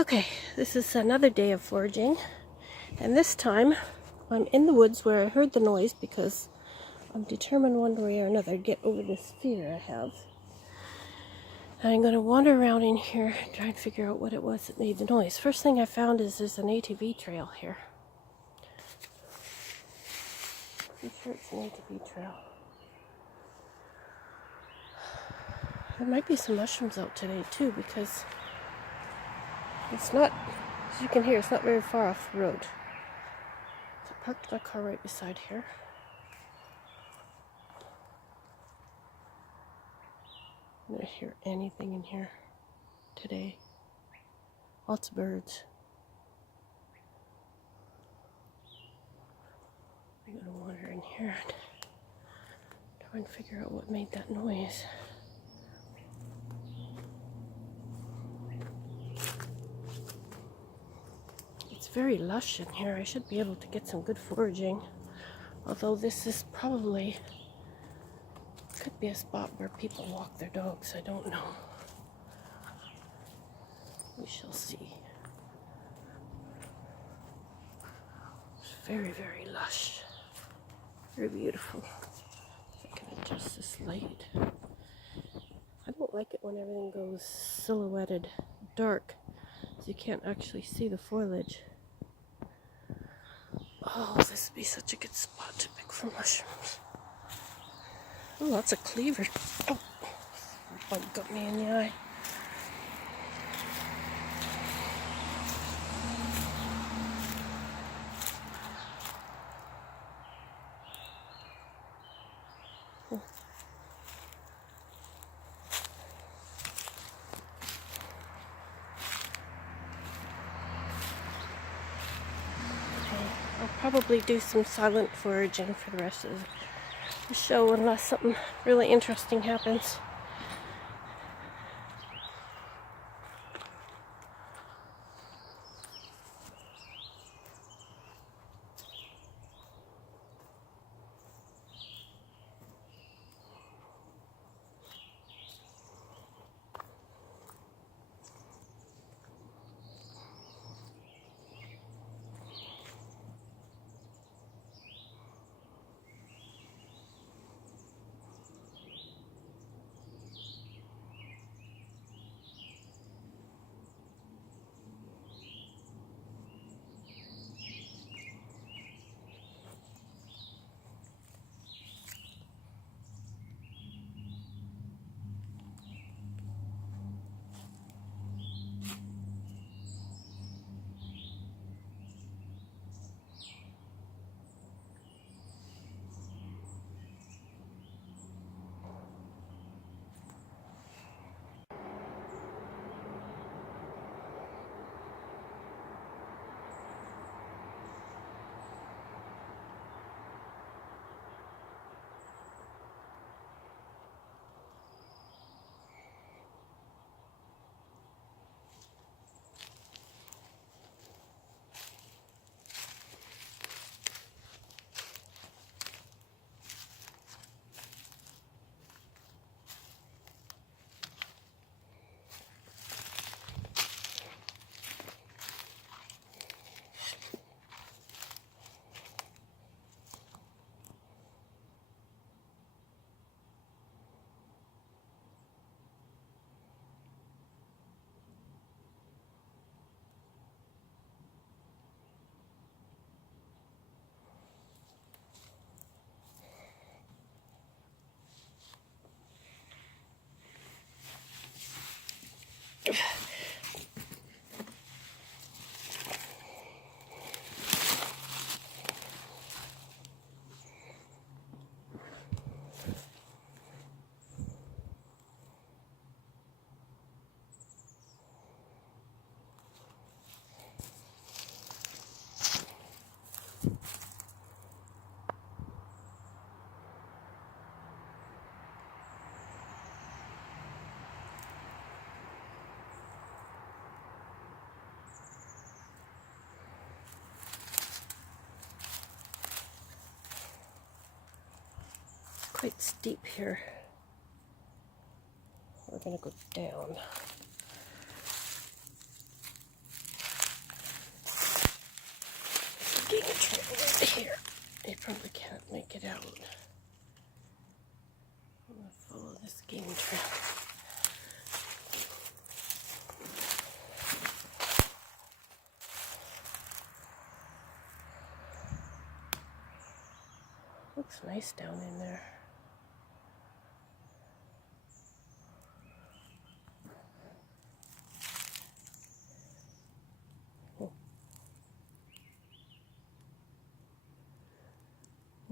Okay, this is another day of foraging, and this time I'm in the woods where I heard the noise because I'm determined one way or another to get over this fear I have. And I'm going to wander around in here and try and figure out what it was that made the noise. First thing I found is there's an ATV trail here. I'm sure it's an ATV trail. There might be some mushrooms out today too because it's not, as you can hear, it's not very far off the road. So I parked my car right beside here. I don't hear anything in here today. Lots of birds. I'm gonna wander in here and try and figure out what made that noise. It's very lush in here. I should be able to get some good foraging. Although this is probably, could be a spot where people walk their dogs. I don't know. We shall see. It's very, very lush. Very beautiful. I can adjust this light. I don't like it when everything goes silhouetted dark, so you can't actually see the foliage. Oh, this would be such a good spot to pick for mushrooms. Oh, lots of cleaver. Oh, bug got me in the eye. Oh. I'll probably do some silent foraging for the rest of the show unless something really interesting happens. Quite steep here. We're gonna go down. Here, you probably can't make it out. I'm going to follow this game trail. Looks nice down in there.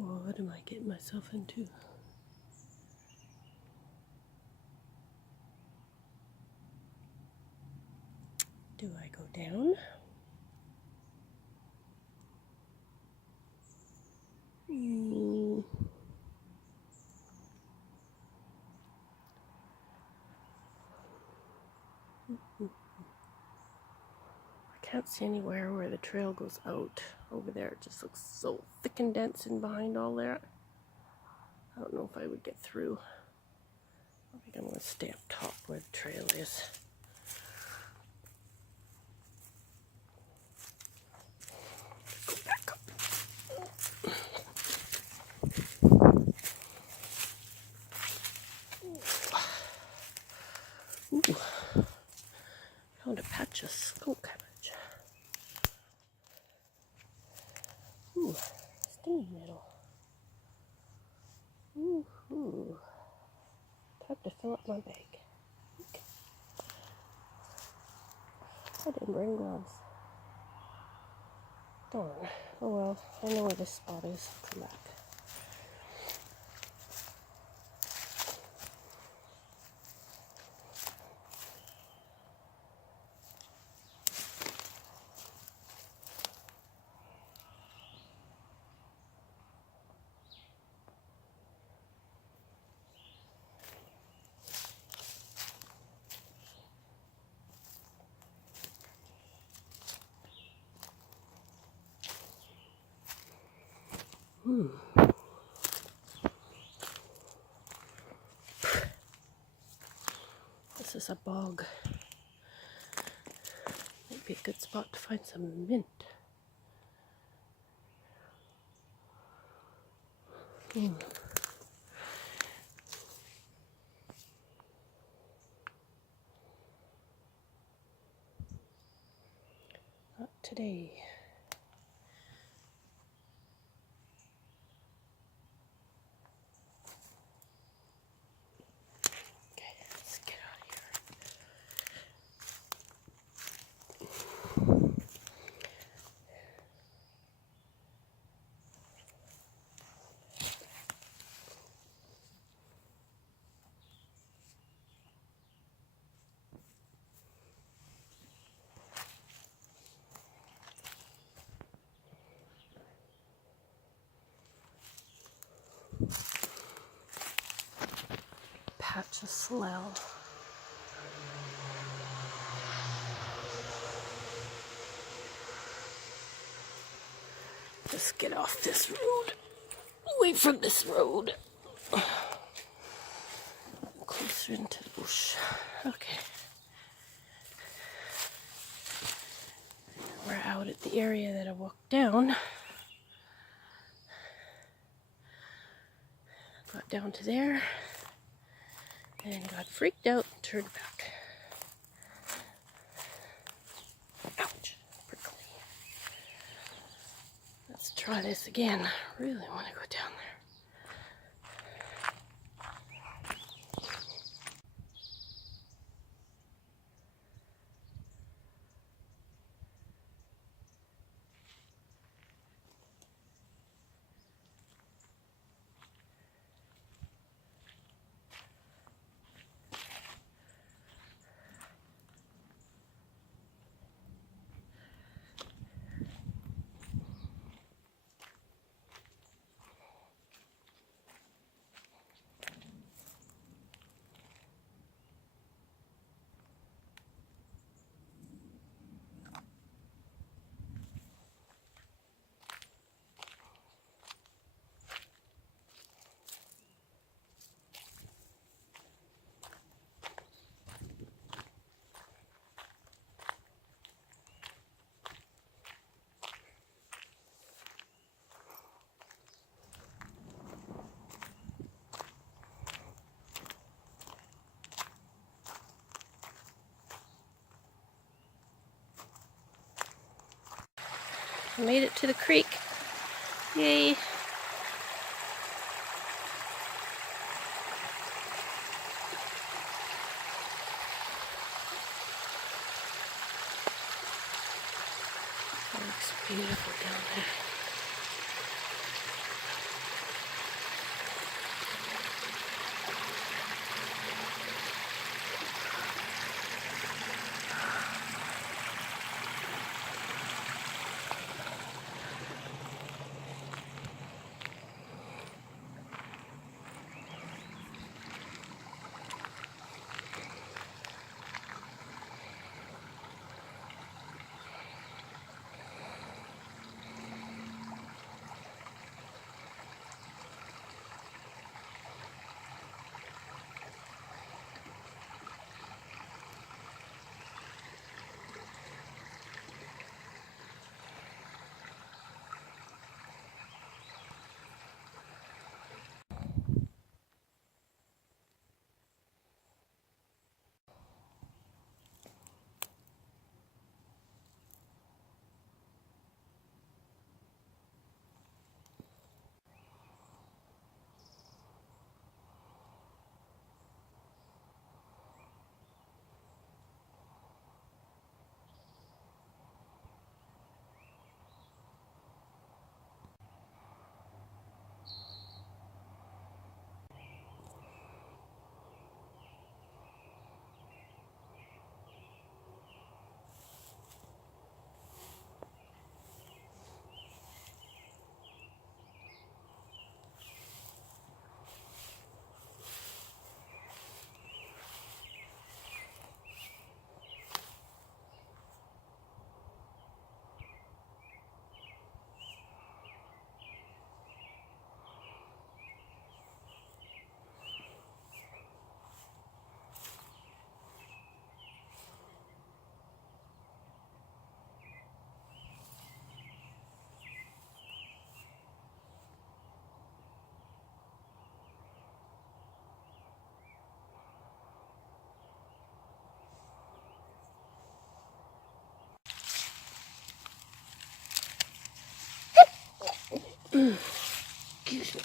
Well, what am I getting myself into? Do I go down? I can't see anywhere where the trail goes out. Over there it just looks so thick and dense in behind all that. I don't know if I would get through. I think I'm going to stay up top where the trail is. Go back up. Ooh. Found a patch of skull cabbage. Ooh, stinging nettle. Ooh. Time to fill up my bag. Okay. I didn't bring gloves. Darn. Oh well, I know where this spot is. I'll come back. This is a bog. Might be a good spot to find some mint. Not today. Okay, let's get out of here. Patch of slough. Just get off this road. Away from this road. Closer into the bush. Okay. We're out at the area that I walked down. Got down to there and got freaked out and turned back. Ouch, prickly. Let's try this again. I really want to go down there. I made it to the creek. Yay! It looks beautiful down there. Excuse me.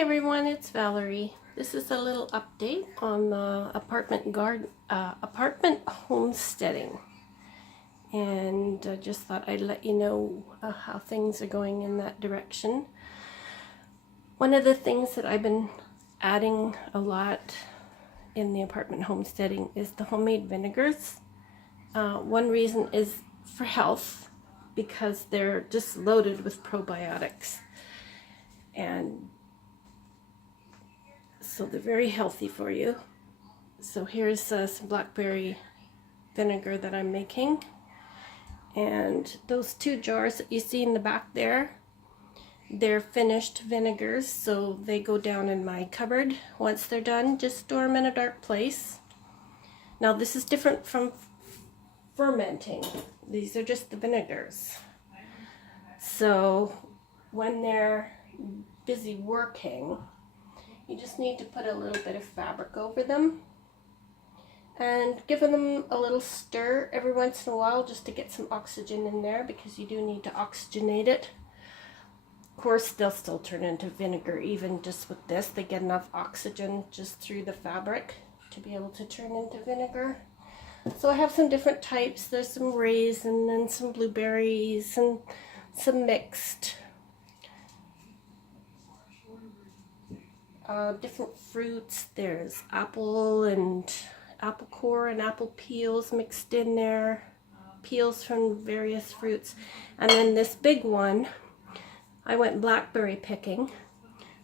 Hi everyone, it's Valerie. This is a little update on the apartment homesteading, and I just thought I'd let you know how things are going in that direction. One of the things that I've been adding a lot in the apartment homesteading is the homemade vinegars. One reason is for health, because they're just loaded with probiotics, and so they're very healthy for you. So here's some blackberry vinegar that I'm making, and those 2 jars that you see in the back there, they're finished vinegars, so they go down in my cupboard. Once they're done, just store them in a dark place. Now this is different from fermenting. These are just the vinegars. So when they're busy working, you just need to put a little bit of fabric over them and give them a little stir every once in a while just to get some oxygen in there, because you do need to oxygenate it. Of course, they'll still turn into vinegar even just with this. They get enough oxygen just through the fabric to be able to turn into vinegar. So I have some different types. There's some raisin and some blueberries and some mixed different fruits. There's apple and apple core and apple peels mixed in there, peels from various fruits. And then this big one, I went blackberry picking.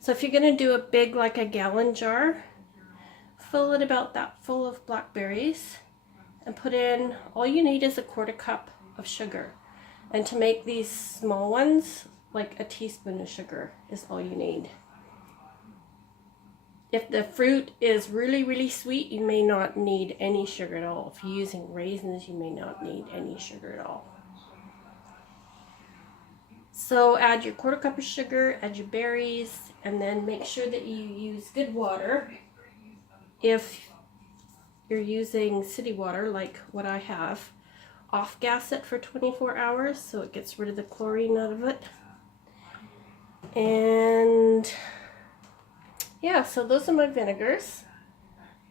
So if you're going to do a big, like a gallon jar, fill it about that full of blackberries and put in, all you need is a 1/4 cup of sugar. And to make these small ones, like a teaspoon of sugar is all you need. If the fruit is really, really sweet, you may not need any sugar at all. If you're using raisins, you may not need any sugar at all. So add your 1/4 cup of sugar, add your berries, and then make sure that you use good water. If you're using city water, like what I have, off-gas it for 24 hours so it gets rid of the chlorine out of it. And yeah, so those are my vinegars.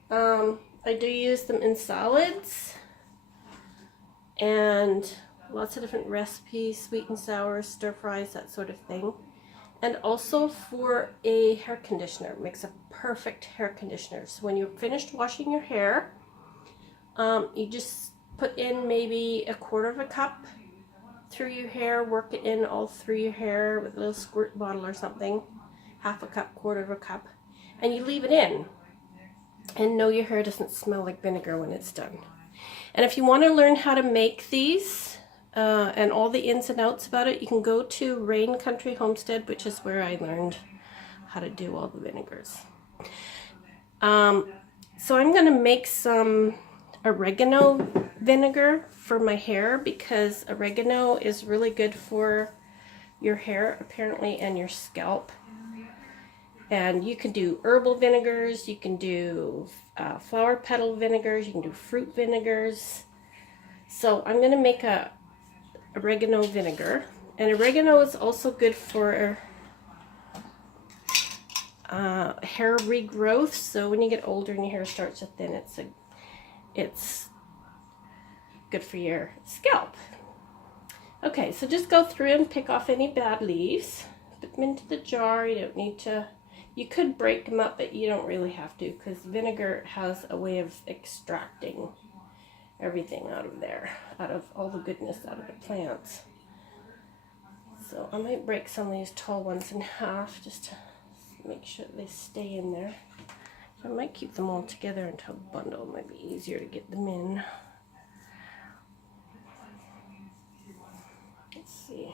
I do use them in salads and lots of different recipes, sweet and sour, stir fries, that sort of thing. And also for a hair conditioner. It makes a perfect hair conditioner. So when you're finished washing your hair, you just put in maybe a 1/4 cup through your hair, work it in all through your hair with a little squirt bottle or something, 1/2 cup, 1/4 cup, and you leave it in. And know your hair doesn't smell like vinegar when it's done. And if you want to learn how to make these and all the ins and outs about it, you can go to Rain Country Homestead, which is where I learned how to do all the vinegars. So I'm going to make some oregano vinegar for my hair, because oregano is really good for your hair apparently and your scalp. And you can do herbal vinegars, you can do flower petal vinegars, you can do fruit vinegars. So I'm going to make a oregano vinegar, and oregano is also good for hair regrowth. So when you get older and your hair starts to thin, it's good for your scalp. Okay, so just go through and pick off any bad leaves, put them into the jar. You don't need to, you could break them up, but you don't really have to, because vinegar has a way of extracting everything out of there, out of all the goodness out of the plants. So I might break some of these tall ones in half just to make sure they stay in there. I might keep them all together into a bundle. It might be easier to get them in. Let's see.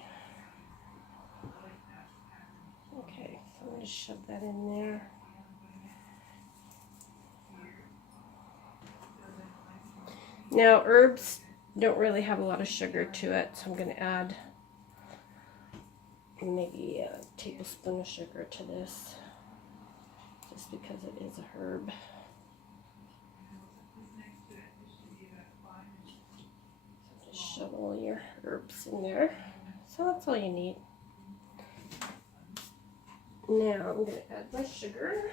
Okay, so I'm going to shove that in there. Now, herbs don't really have a lot of sugar to it, so I'm going to add maybe a tablespoon of sugar to this, just because it is a herb. So just shove all your herbs in there. So that's all you need. Now I'm going to add my sugar.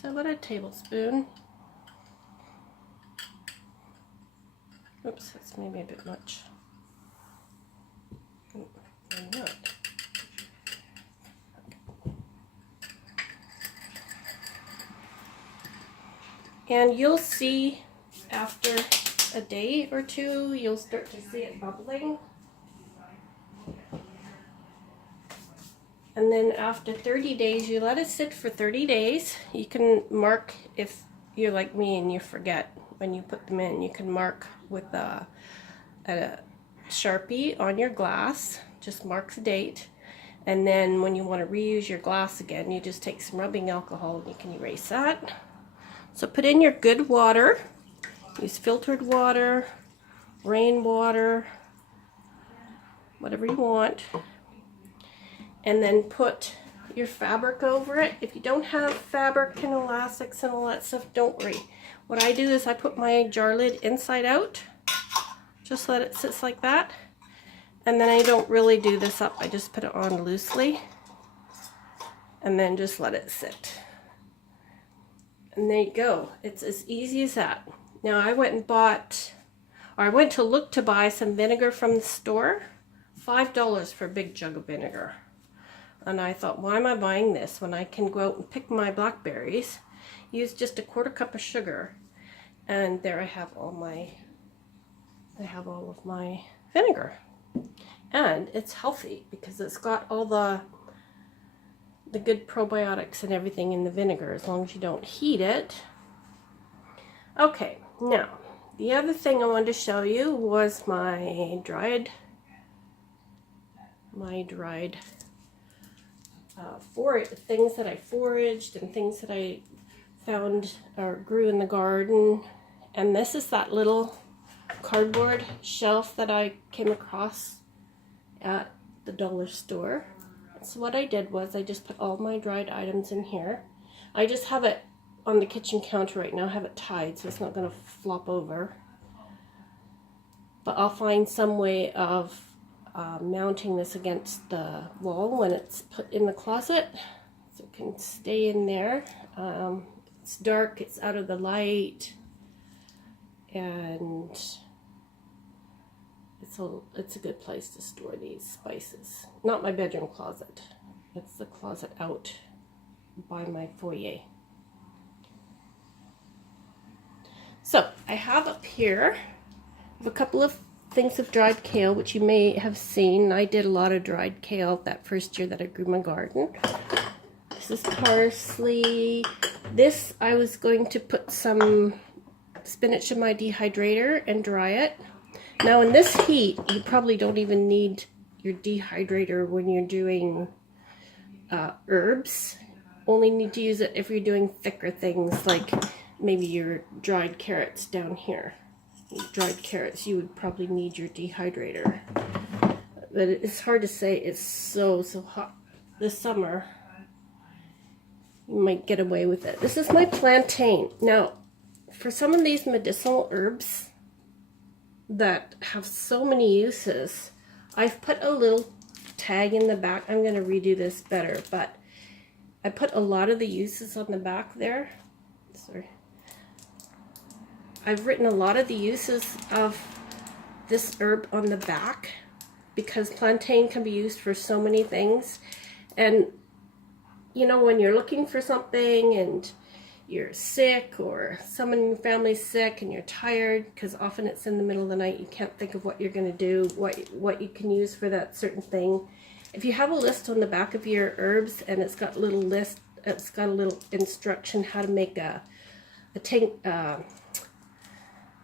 So about a tablespoon. Oops, that's maybe a bit much. Maybe not. And you'll see after a day or two, you'll start to see it bubbling. And then after 30 days, you let it sit for 30 days. You can mark, if you're like me and you forget when you put them in, you can mark with a Sharpie on your glass. Just mark the date. And then when you want to reuse your glass again, you just take some rubbing alcohol and you can erase that. So put in your good water. Use filtered water, rainwater, whatever you want. And then put your fabric over it. If you don't have fabric and elastics and all that stuff, don't worry. What I do is I put my jar lid inside out. Just let it sit like that. And then I don't really do this up. I just put it on loosely. And then just let it sit. And there you go. It's as easy as that. Now I went and bought, or I went to look to buy some vinegar from the store. $5 for a big jug of vinegar. And I thought, why am I buying this when I can go out and pick my blackberries, use just a 1/4 cup of sugar, and there I have all of my vinegar. And it's healthy because it's got all the good probiotics and everything in the vinegar, as long as you don't heat it. Okay, now the other thing I wanted to show you was my dried things that I foraged and things that I found or grew in the garden. And this is that little cardboard shelf that I came across at the dollar store. So what I did was I just put all my dried items in here. I just have it on the kitchen counter right now. I have it tied so it's not going to flop over. But I'll find some way of mounting this against the wall when it's put in the closet so it can stay in there. It's dark, it's out of the light, and it's a good place to store these spices. Not my bedroom closet. It's the closet out by my foyer. So I have up here a couple of things of dried kale, which you may have seen. I did a lot of dried kale that first year that I grew my garden. This is parsley. This, I was going to put some spinach in my dehydrator and dry it. Now in this heat, you probably don't even need your dehydrator when you're doing herbs. Only need to use it if you're doing thicker things, like maybe your dried carrots down here. Dried carrots, you would probably need your dehydrator. But it's hard to say. It's so hot this summer. You might get away with it. This is my plantain. Now, for some of these medicinal herbs that have so many uses, I've put a little tag in the back. I'm going to redo this better, but I put a lot of the uses on the back there. Sorry. I've written a lot of the uses of this herb on the back because plantain can be used for so many things. And you know, when you're looking for something and you're sick or someone in your family's sick and you're tired, because often it's in the middle of the night, you can't think of what you're going to do, what you can use for that certain thing. If you have a list on the back of your herbs and it's got a little list, it's got a little instruction how to make a tank,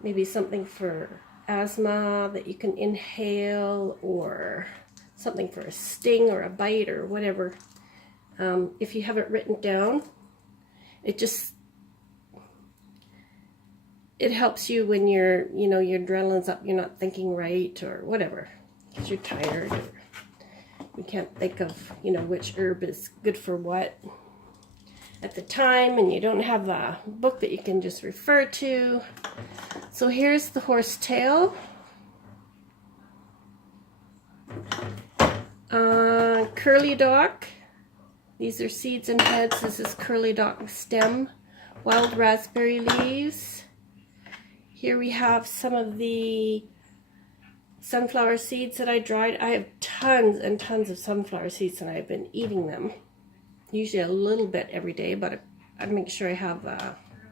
maybe something for asthma that you can inhale, or something for a sting or a bite or whatever. If you have it written down, it helps you when you're, you know, your adrenaline's up, you're not thinking right or whatever, because you're tired or you can't think of, you know, which herb is good for what at the time, and you don't have a book that you can just refer to. So here's the horsetail. curly dock. These are seeds and heads. This is curly dock stem. Wild raspberry leaves. Here we have some of the sunflower seeds that I dried. I have tons and tons of sunflower seeds and I've been eating them. Usually a little bit every day, but I make sure I have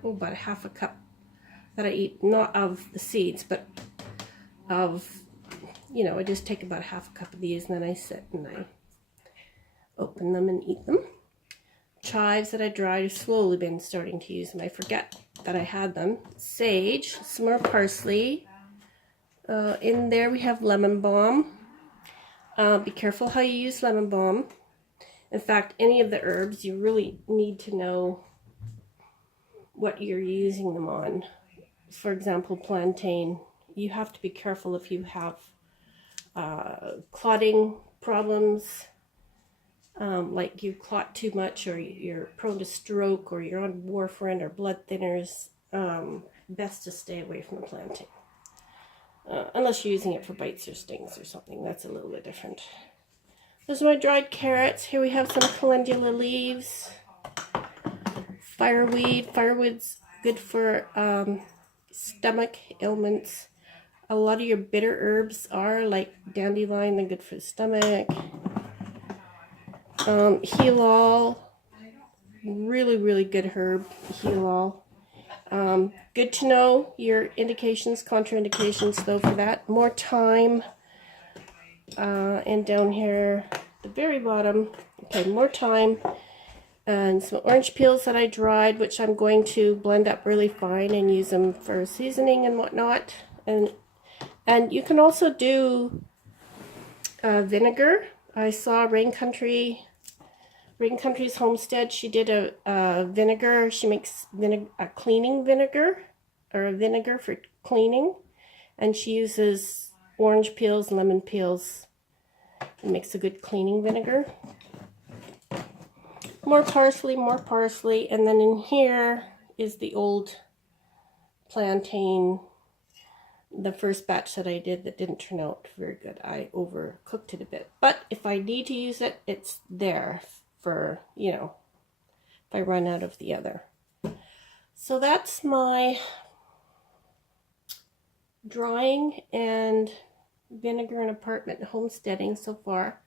about a half a cup that I eat, not of the seeds, but of, you know, I just take about half a cup of these and then I sit and I open them and eat them. Chives that I dried, I've slowly been starting to use them. I forget that I had them. Sage, some more parsley. In there we have lemon balm. Be careful how you use lemon balm. In fact, any of the herbs, you really need to know what you're using them on. For example, plantain. You have to be careful if you have clotting problems, like you clot too much, or you're prone to stroke, or you're on warfarin or blood thinners. Best to stay away from the plantain. Unless you're using it for bites or stings or something. That's a little bit different. Those are my dried carrots. Here we have some calendula leaves. Fireweed. Firewood's good for stomach ailments. A lot of your bitter herbs are, like dandelion, they're good for the stomach. Heal-all. Really, really good herb. Heal-all. Good to know your indications, contraindications though for that. More thyme. And down here, the very bottom, okay, more thyme. And some orange peels that I dried, which I'm going to blend up really fine and use them for seasoning and whatnot. And you can also do vinegar. I saw Rain Country's homestead. She did a vinegar. She makes a cleaning vinegar, or a vinegar for cleaning, and she uses orange peels, lemon peels. It makes a good cleaning vinegar. More parsley, and then in here is the old plantain. The first batch that I did that didn't turn out very good. I overcooked it a bit. But if I need to use it, it's there for, you know, if I run out of the other. So that's my drying and vinegar and apartment homesteading so far.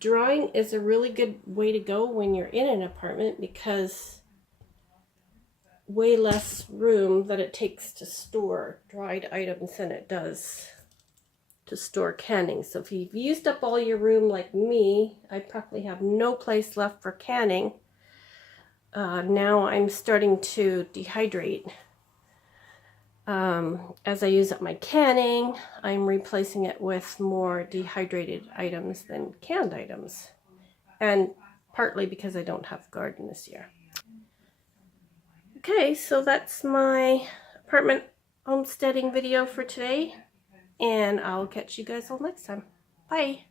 Drying is a really good way to go when you're in an apartment because way less room that it takes to store dried items than it does to store canning. So if you've used up all your room like me, I probably have no place left for canning. Now I'm starting to dehydrate. As I use up my canning, I'm replacing it with more dehydrated items than canned items. And partly because I don't have a garden this year. Okay, so that's my apartment homesteading video for today. And I'll catch you guys all next time. Bye!